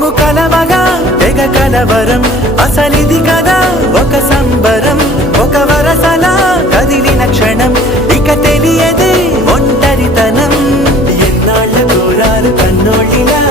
మేము కలవగా తెగ కలవరం అసలిది కదా ఒక సంబరం ఒక వరసలా కదిలిన క్షణం ఇక తెలియదే ఒంటరితనం ఎన్నాళ్ళ దూరాలు కన్నోళ్ళిలా